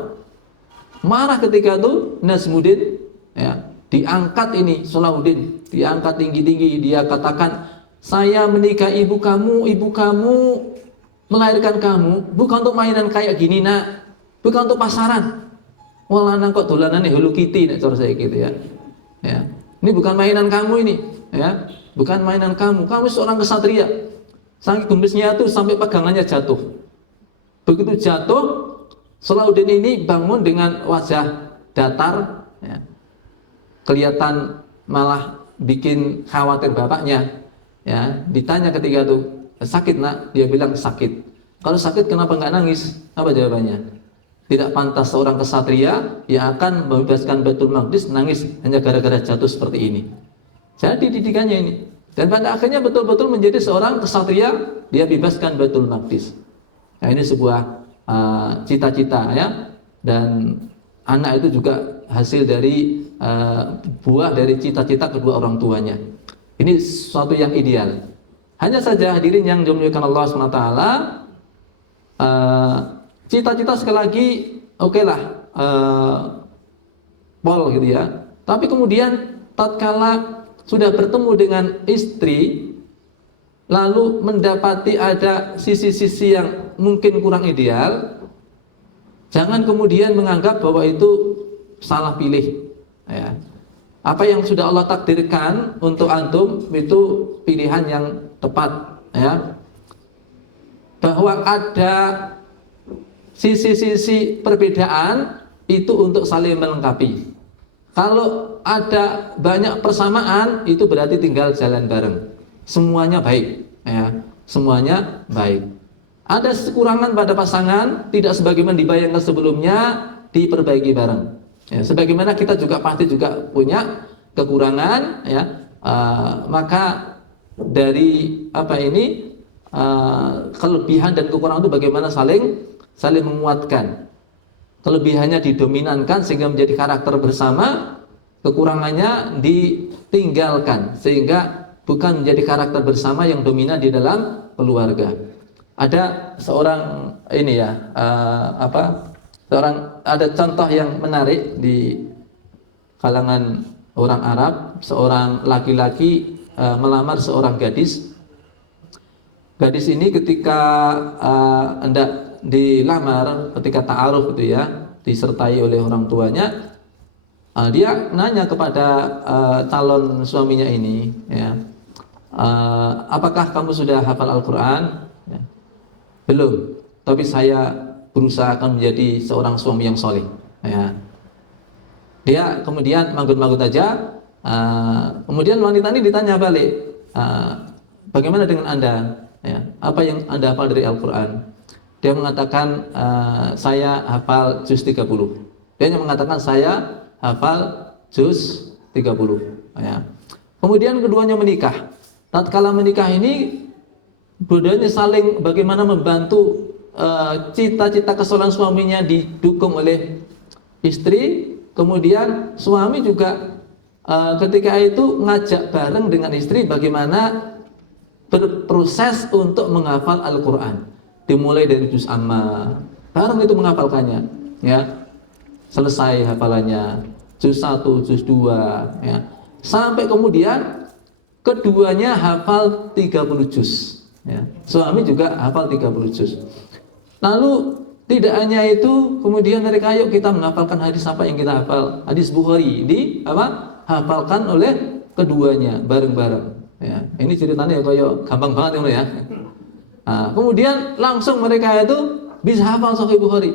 Marah ketika itu Nazmuddin, ya, diangkat ini Salahuddin, diangkat tinggi-tinggi. Dia katakan, saya menikah ibu kamu melahirkan kamu bukan untuk mainan kayak gini, nak, bukan untuk pasaran. Wah, lanang kok dolanan nih Hello Kitty, nek cara saya gitu, ya. Ya, ini bukan mainan kamu ini, ya, bukan mainan kamu. Kamu seorang kesatria. Saking gembesnya itu sampai pegangannya jatuh. Begitu jatuh, Salahuddin ini bangun dengan wajah datar, ya. Kelihatan malah bikin khawatir bapaknya, ya. Ditanya ketika itu, sakit nak? Dia bilang sakit. Kalau sakit kenapa nggak nangis? Apa jawabannya? Tidak pantas seorang kesatria yang akan membebaskan Baitul Maqdis nangis hanya gara-gara jatuh seperti ini. Jadi didikannya ini. Dan pada akhirnya betul-betul menjadi seorang kesatria, dia bebaskan Baitul Maqdis. Nah, ini sebuah cita-cita, ya. Dan anak itu juga hasil dari buah dari cita-cita kedua orang tuanya. Ini sesuatu yang ideal. Hanya saja hadirin yang dimuliakan Allah SWT, cita-cita sekali lagi oke lah, pol gitu, ya. Tapi kemudian tatkala sudah bertemu dengan istri, lalu mendapati ada sisi-sisi yang mungkin kurang ideal, jangan kemudian menganggap bahwa itu salah pilih, ya. Apa yang sudah Allah takdirkan untuk antum itu pilihan yang tepat, ya. Bahwa ada sisi-sisi perbedaan itu untuk saling melengkapi. Kalau ada banyak persamaan itu berarti tinggal jalan bareng. Semuanya baik, ya. Semuanya baik. Ada kekurangan pada pasangan, tidak sebagaimana dibayangkan sebelumnya, diperbaiki bareng. Ya, sebagaimana kita juga pasti juga punya kekurangan, ya, maka dari kelebihan dan kekurangan itu bagaimana saling menguatkan. Kelebihannya didominankan sehingga menjadi karakter bersama, kekurangannya ditinggalkan sehingga bukan menjadi karakter bersama yang dominan di dalam keluarga. Ada seorang ada contoh yang menarik di kalangan orang Arab. Seorang laki-laki melamar seorang gadis. Gadis ini ketika hendak dilamar, ketika ta'aruf gitu ya, disertai oleh orang tuanya, dia nanya kepada calon suaminya ini, ya, apakah kamu sudah hafal Al-Quran? Ya. Belum, tapi saya berusaha akan menjadi seorang suami yang soleh. Ya. Dia kemudian manggut-manggut aja. Kemudian wanita ini ditanya balik, bagaimana dengan Anda? Ya, apa yang Anda hafal dari Al-Quran? Dia mengatakan, saya hafal juz 30. Dia hanya mengatakan, saya hafal juz 30. Ya. Kemudian keduanya menikah. Tatkala menikah ini, keduanya saling bagaimana membantu cita-cita kesolehan suaminya didukung oleh istri. Kemudian suami juga ketika itu ngajak bareng dengan istri bagaimana berproses untuk menghafal Al-Quran. Dimulai dari juz amma, bareng itu menghafalkannya, ya. Selesai hafalannya, juz 1, juz 2, ya. Sampai kemudian keduanya hafal 30 juz, ya. Suami juga hafal 30 juz. Lalu tidak hanya itu, kemudian mereka, ayo kita menghafalkan hadis apa yang kita hafal, hadis Bukhari, hafalkan oleh keduanya bareng-bareng. Ya, ini ceritanya kayak gampang banget ya. Nah, kemudian langsung mereka itu bisa hafal Sahih Bukhari.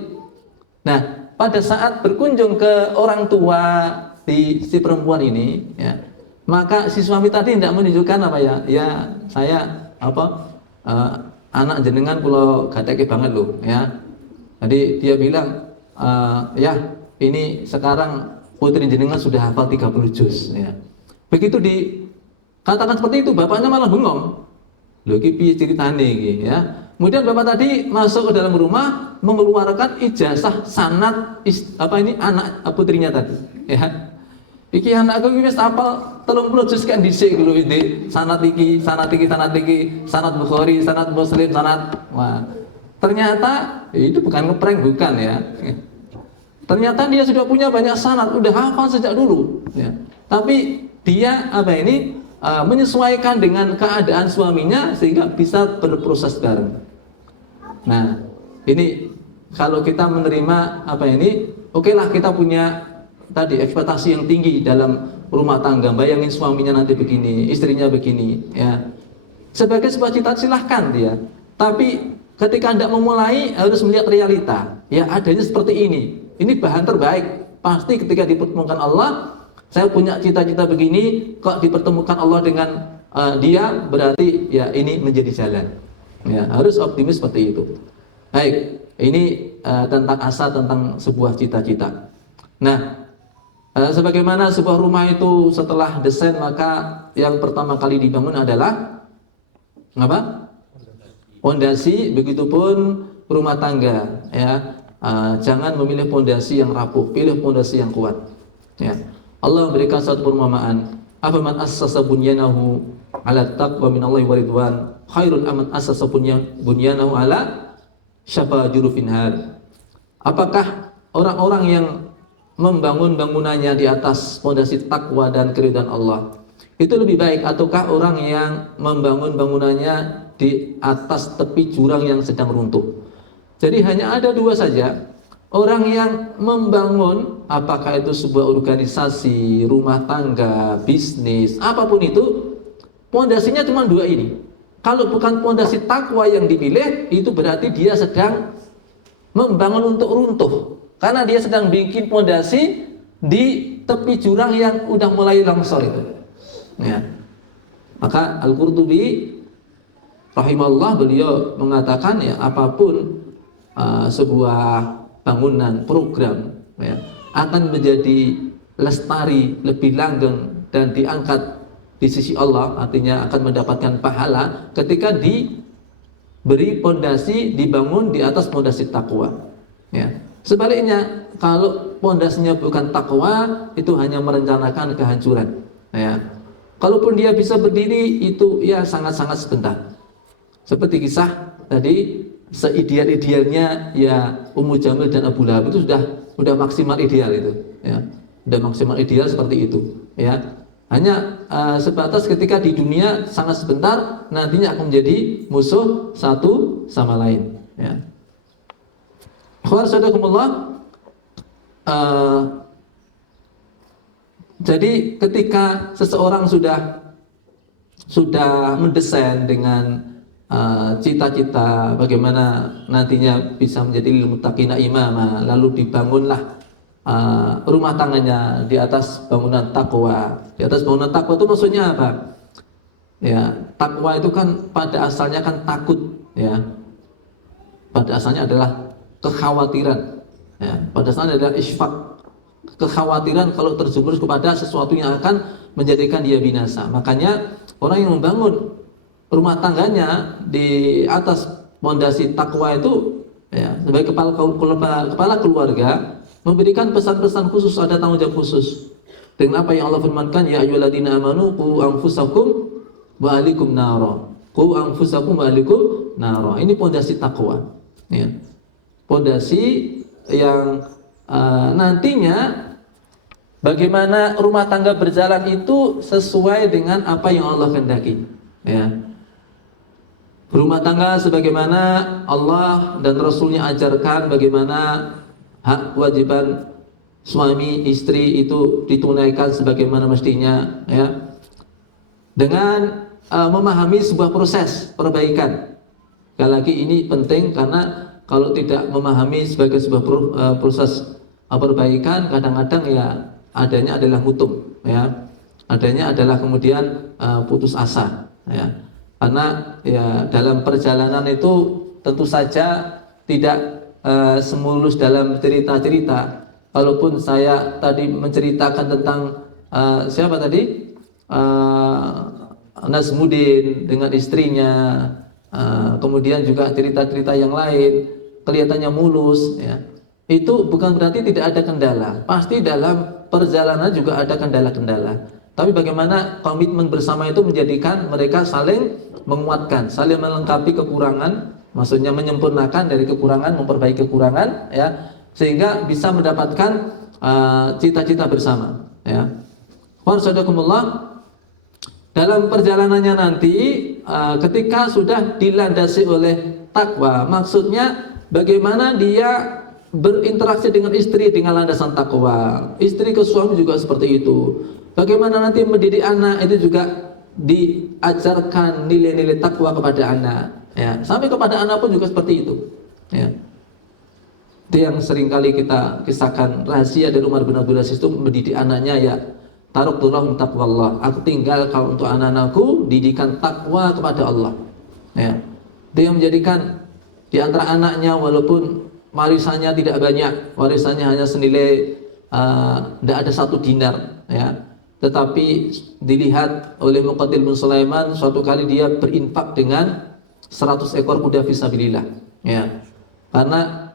Nah, pada saat berkunjung ke orang tua si perempuan ini, ya, maka si suami tadi tidak menunjukkan ya saya anak jenengan pulau gateke banget loh, ya. Jadi dia bilang, ya ini sekarang putri jenengan sudah hafal 30 juz, ya. Begitu dikatakan seperti itu, bapaknya malah bengong. Loh, iki piye ceritane iki, ya. Kemudian bapak tadi masuk ke dalam rumah mengeluarkan ijazah sanad anak putrinya tadi, ya. Iki anakku iki wis hafal 30 juz kan dhisik lho iki, sanad iki, sanad Bukhari, sanad Muslim, sanad. Wah. Ternyata itu bukan ngeprank, bukan, ya. Ternyata dia sudah punya banyak sanad, udah hafal sejak dulu, ya. Tapi dia menyesuaikan dengan keadaan suaminya sehingga bisa berproses bareng. Nah, ini kalau kita menerima oke lah, kita punya tadi ekspektasi yang tinggi dalam rumah tangga. Bayangin suaminya nanti begini, istrinya begini, ya. Sebagai sebuah cita silahkan dia. Tapi ketika Anda memulai harus melihat realita. Ya, adanya seperti ini. Ini bahan terbaik. Pasti ketika dipertemukan Allah, saya punya cita-cita begini, kok dipertemukan Allah dengan dia, berarti ya ini menjadi jalan. Ya, harus optimis seperti itu. Baik, ini tentang asa, tentang sebuah cita-cita. Nah, sebagaimana sebuah rumah itu setelah desain, maka yang pertama kali dibangun adalah apa? Pondasi. Begitupun rumah tangga, ya. Jangan memilih pondasi yang rapuh, pilih pondasi yang kuat, ya. Allah memberikan satu perumpamaan, afaman assasa bunyanahu ala taqwa minallahi wa ridwan khairun aman assasa bunyanahu ala syafa jurufin har. Apakah orang-orang yang membangun bangunannya di atas pondasi takwa dan keridhaan Allah itu lebih baik, ataukah orang yang membangun bangunannya di atas tepi jurang yang sedang runtuh? Jadi hanya ada dua saja. Orang yang membangun, apakah itu sebuah organisasi, rumah tangga, bisnis, apapun itu, pondasinya cuma dua ini. Kalau bukan pondasi takwa yang dipilih, itu berarti dia sedang membangun untuk runtuh. Karena dia sedang bikin pondasi di tepi jurang yang udah mulai longsor itu. Ya. Maka Al-Qurtubi rahimahullah, beliau mengatakan, ya, apapun sebuah bangunan, program, ya, akan menjadi lestari, lebih langgeng dan diangkat di sisi Allah, artinya akan mendapatkan pahala ketika diberi pondasi, dibangun di atas pondasi takwa. Ya. Sebaliknya, kalau pondasinya bukan takwa, itu hanya merencanakan kehancuran. Ya. Kalaupun dia bisa berdiri, itu ya sangat-sangat sebentar. Seperti kisah tadi, seideal-idealnya ya Ummu Jamil dan Abu Lahab itu sudah maksimal ideal itu. Ya. Sudah maksimal ideal seperti itu. Ya. Hanya sebatas ketika di dunia sangat sebentar, nantinya akan menjadi musuh satu sama lain. Ya. Jadi ketika seseorang sudah mendesain dengan cita-cita bagaimana nantinya bisa menjadi lil muttaqina imama, lalu dibangunlah rumah tangannya di atas bangunan takwa. Di atas bangunan takwa itu maksudnya apa? Ya, takwa itu kan pada asalnya kan takut, ya. Pada asalnya adalah kekhawatiran. Ya, pada asalnya adalah isfaq. Kekhawatiran kalau terjerumus kepada sesuatu yang akan menjadikan dia binasa. Makanya orang yang membangun rumah tangganya di atas pondasi takwa itu, ya, sebagai kepala keluarga, memberikan pesan-pesan khusus, ada tanggung jawab khusus. Dengan apa yang Allah firmankan, ya ayyuhalladzina amanu qu anfusakum wa ahlikum nara. Qu anfusakum wa ahlikum nara. Ini pondasi takwa. Ya. Pondasi yang nantinya bagaimana rumah tangga berjalan itu sesuai dengan apa yang Allah kehendaki. Ya. Rumah tangga sebagaimana Allah dan Rasulnya ajarkan, bagaimana hak kewajiban suami istri itu ditunaikan sebagaimana mestinya, ya, dengan memahami sebuah proses perbaikan. Sekali lagi ini penting karena kalau tidak memahami sebagai sebuah proses perbaikan, kadang-kadang ya adanya adalah mutum, ya, adanya adalah kemudian putus asa, ya, karena ya dalam perjalanan itu tentu saja tidak semulus dalam cerita-cerita. Kalaupun saya tadi menceritakan tentang siapa tadi, Nazmuddin dengan istrinya, kemudian juga cerita-cerita yang lain kelihatannya mulus, ya, itu bukan berarti tidak ada kendala. Pasti dalam perjalanan juga ada kendala-kendala. Tapi bagaimana komitmen bersama itu menjadikan mereka saling menguatkan, saling melengkapi kekurangan. Maksudnya menyempurnakan dari kekurangan, memperbaiki kekurangan, ya, sehingga bisa mendapatkan cita-cita bersama, ya. Wassalamualaikum. Dalam perjalanannya nanti, ketika sudah dilandasi oleh takwa, maksudnya bagaimana dia berinteraksi dengan istri dengan landasan takwa, istri ke suami juga seperti itu. Bagaimana nanti mendidik anak itu juga diajarkan nilai-nilai takwa kepada anak. Ya, sampai kepada anak pun juga seperti itu. Ya. Itu yang sering kali kita kisahkan, rahasia dari Umar bin Abdul Aziz itu mendidik anaknya, ya, taruqtu lahum taqwallah. Aku tinggal kalau untuk anak-anakku didikan takwa kepada Allah. Ya. Dia menjadikan di antara anaknya walaupun warisannya tidak banyak, warisannya hanya senilai tidak ada 1 dinar, ya. Tetapi dilihat oleh Muqatil bin Sulaiman, suatu kali dia berinfak dengan 100 ekor kuda fisabilillah, ya. Karena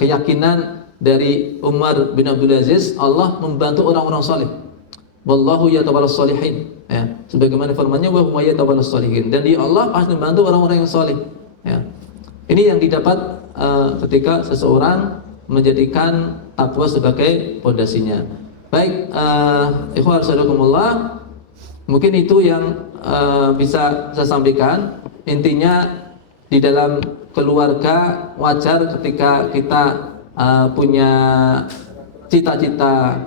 keyakinan dari Umar bin Abdul Aziz, Allah membantu orang-orang saleh. Wallahu yatawallas sholihin, ya. Sebagaimana firman-Nya, wa huwa yatawallas sholihin, dan dia Allah pasti membantu orang-orang yang saleh, ya. Ini yang didapat ketika seseorang menjadikan takwa sebagai pondasinya. Baik, ikhwan sadaqumullah, mungkin itu yang bisa saya sampaikan. Intinya di dalam keluarga wajar ketika kita punya cita-cita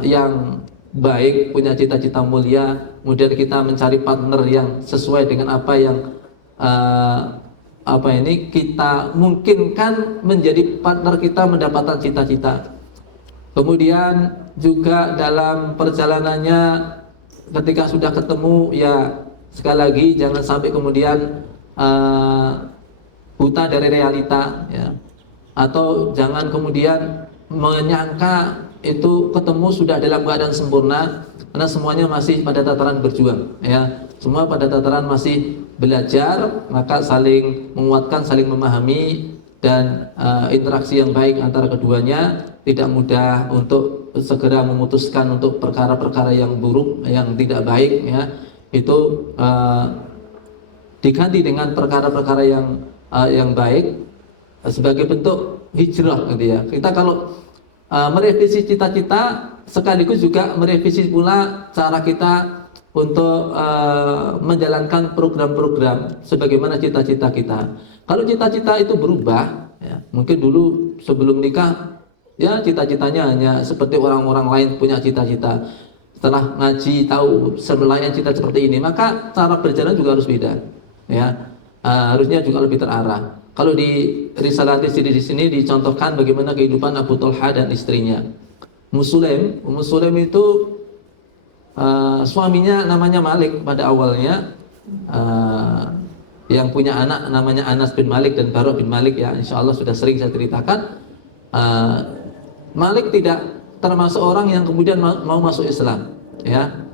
yang baik, punya cita-cita mulia, kemudian kita mencari partner yang sesuai dengan apa yang kita mungkinkan menjadi partner kita mendapatkan cita-cita. Kemudian juga dalam perjalanannya ketika sudah ketemu, ya, sekali lagi jangan sampai kemudian buta dari realita, ya, atau jangan kemudian menyangka itu ketemu sudah dalam keadaan sempurna, karena semuanya masih pada tataran berjuang, ya. Semua pada tataran masih belajar, maka saling menguatkan, saling memahami, dan interaksi yang baik antara keduanya, tidak mudah untuk segera memutuskan untuk perkara-perkara yang buruk, yang tidak baik, ya. Itu diganti dengan perkara-perkara yang baik sebagai bentuk hijrah, gitu ya. Kita kalau merevisi cita-cita sekaligus juga merevisi pula cara kita untuk menjalankan program-program sebagaimana cita-cita kita. Kalau cita-cita itu berubah, ya, mungkin dulu sebelum nikah, ya cita-citanya hanya seperti orang-orang lain punya cita-cita. Setelah ngaji tahu sebenarnya cita seperti ini, maka cara berjalan juga harus beda, ya. Harusnya juga lebih terarah. Kalau di Risalah di sini dicontohkan bagaimana kehidupan Abu Thalha dan istrinya. Ummu Sulaim itu suaminya namanya Malik pada awalnya, yang punya anak namanya Anas bin Malik dan Bara bin Malik, ya, insya Allah sudah sering saya ceritakan. Malik tidak termasuk orang yang kemudian mau masuk Islam, ya.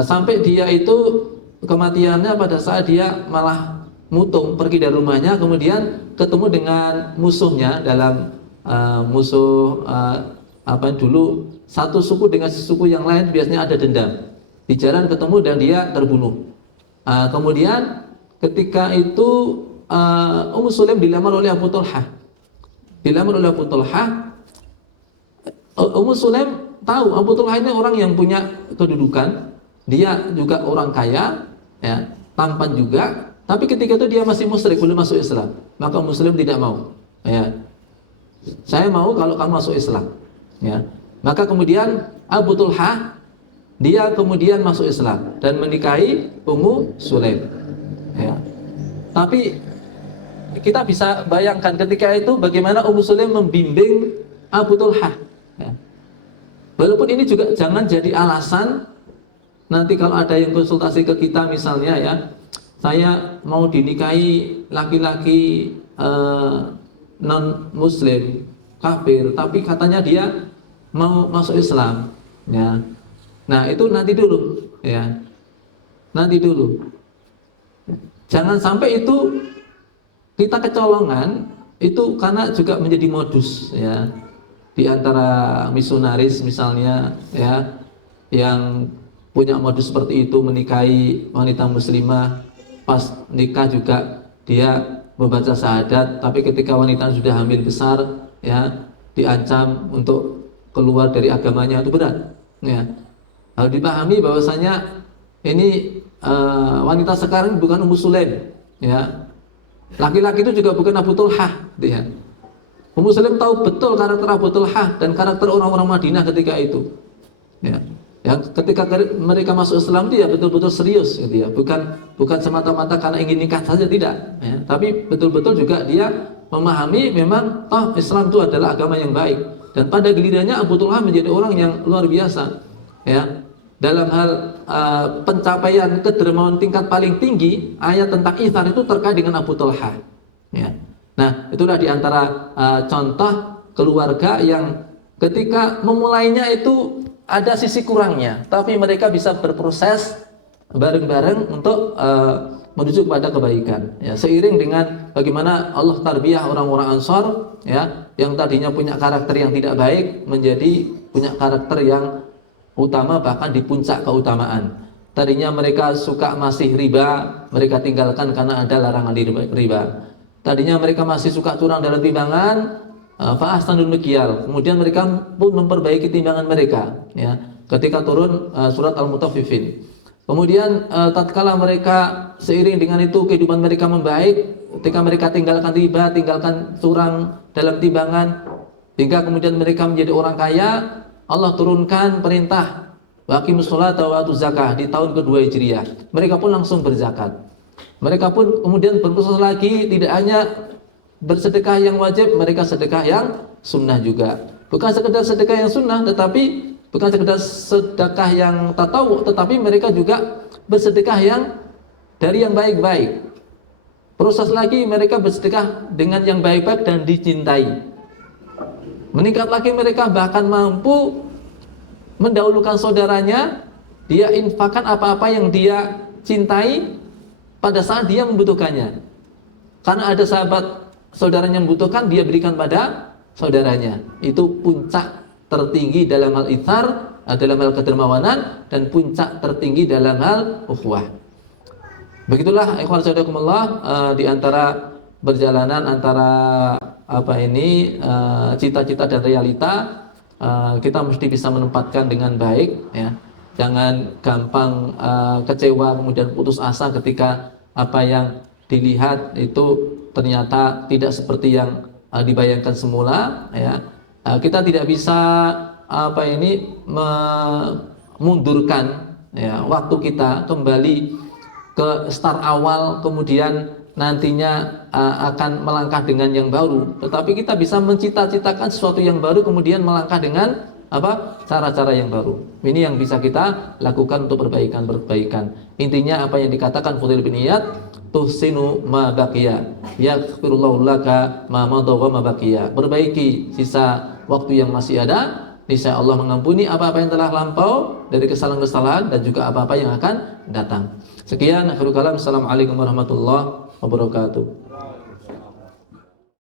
Sampai dia itu kematiannya pada saat dia malah mutung pergi dari rumahnya, kemudian ketemu dengan musuhnya dalam dulu satu suku dengan suku yang lain biasanya ada dendam. Di jalan ketemu dan dia terbunuh. Kemudian ketika itu Ummu Sulaim dilamar oleh Abu Thalha. Ummu Sulaim tahu Abu Thalha ini orang yang punya kedudukan, dia juga orang kaya, ya, tampan juga. Tapi ketika itu dia masih musyrik, belum masuk Islam. Maka Ummu Sulaim tidak mau. Ya, saya mau kalau kamu masuk Islam. Ya, maka kemudian Abu Thalha dia kemudian masuk Islam dan menikahi Ummu Sulaim. Ya. Tapi kita bisa bayangkan ketika itu bagaimana Ummu Sulaim membimbing Abu Thalha. Ya. Walaupun ini juga jangan jadi alasan nanti kalau ada yang konsultasi ke kita misalnya, ya, saya mau dinikahi laki-laki non Muslim kafir, tapi katanya dia mau masuk Islam, ya. Nah itu nanti dulu, ya, nanti dulu. Jangan sampai itu kita kecolongan itu karena juga menjadi modus, ya, di antara misionaris misalnya, ya, yang punya modus seperti itu menikahi wanita muslimah, pas nikah juga dia membaca syahadat, tapi ketika wanita sudah hamil besar, ya, diancam untuk keluar dari agamanya, itu berat, ya. Harus dipahami bahwasanya ini wanita sekarang bukan Ummu Sulaim, ya. Laki-laki itu juga bukan Abu Thalha, ya. Ummu Sulaim tahu betul karakter Abu Thalha dan karakter orang-orang Madinah ketika itu, ya. Yang ketika mereka masuk Islam dia betul-betul serius, gitu ya. Bukan semata-mata karena ingin nikah saja, tidak, ya. Tapi betul-betul juga dia memahami memang Islam itu adalah agama yang baik. Dan pada gilirannya Abu Thalha menjadi orang yang luar biasa, ya. Dalam hal pencapaian kedermawan tingkat paling tinggi, ayat tentang Itsar itu terkait dengan Abu Thalha, ya. Nah, itulah diantara contoh keluarga yang ketika memulainya itu ada sisi kurangnya, tapi mereka bisa berproses bareng-bareng untuk menuju kepada kebaikan, ya. Seiring dengan bagaimana Allah tarbiyah orang-orang Ansor, ya, yang tadinya punya karakter yang tidak baik menjadi punya karakter yang utama, bahkan di puncak keutamaan. Tadinya mereka suka masih riba, mereka tinggalkan karena ada larangan riba. Tadinya mereka masih suka curang dalam timbangan, fa'ahsanul mikyal. Kemudian mereka pun memperbaiki timbangan mereka, ya, ketika turun surat Al-Mutaffifin. Kemudian tatkala mereka seiring dengan itu kehidupan mereka membaik, ketika mereka tinggalkan riba, tinggalkan curang dalam timbangan, hingga kemudian mereka menjadi orang kaya, Allah turunkan perintah waqimus sholata wa atuz zakah di tahun kedua Hijriah. Mereka pun langsung berzakat. Mereka pun kemudian berproses lagi, tidak hanya bersedekah yang wajib, mereka sedekah yang sunnah juga. Bukan sekedar sedekah yang sunnah, tetapi bukan sekedar sedekah yang tatawu, tetapi mereka juga bersedekah yang dari yang baik-baik. Proses lagi mereka bersedekah dengan yang baik-baik dan dicintai. Meningkat lagi mereka bahkan mampu mendahulukan saudaranya, dia infakkan apa-apa yang dia cintai pada saat dia membutuhkannya. Karena ada sahabat saudaranya yang membutuhkan, dia berikan pada saudaranya. Itu puncak tertinggi dalam hal itsar, dalam hal kedermawanan, dan puncak tertinggi dalam hal ukhuwah. Begitulah ikhwan saudarakumullah, di antara perjalanan antara cita-cita dan realita, kita mesti bisa menempatkan dengan baik, ya. Jangan gampang kecewa kemudian putus asa ketika apa yang dilihat itu ternyata tidak seperti yang dibayangkan semula, ya. Kita tidak bisa memundurkan, ya, waktu kita kembali ke start awal, kemudian nantinya akan melangkah dengan yang baru. Tetapi kita bisa mencita-citakan sesuatu yang baru, kemudian melangkah dengan cara-cara yang baru. Ini yang bisa kita lakukan untuk perbaikan. Intinya apa yang dikatakan Fudhail bin Iyad, tuhsinu ma baqiya, yaghfirullahu laka ma madha wa ma baqiya. Perbaiki sisa waktu yang masih ada, niscaya Allah mengampuni apa-apa yang telah lampau dari kesalahan-kesalahan dan juga apa-apa yang akan datang. Sekian, akhirul kalam. Assalamualaikum warahmatullahi wabarakatuh.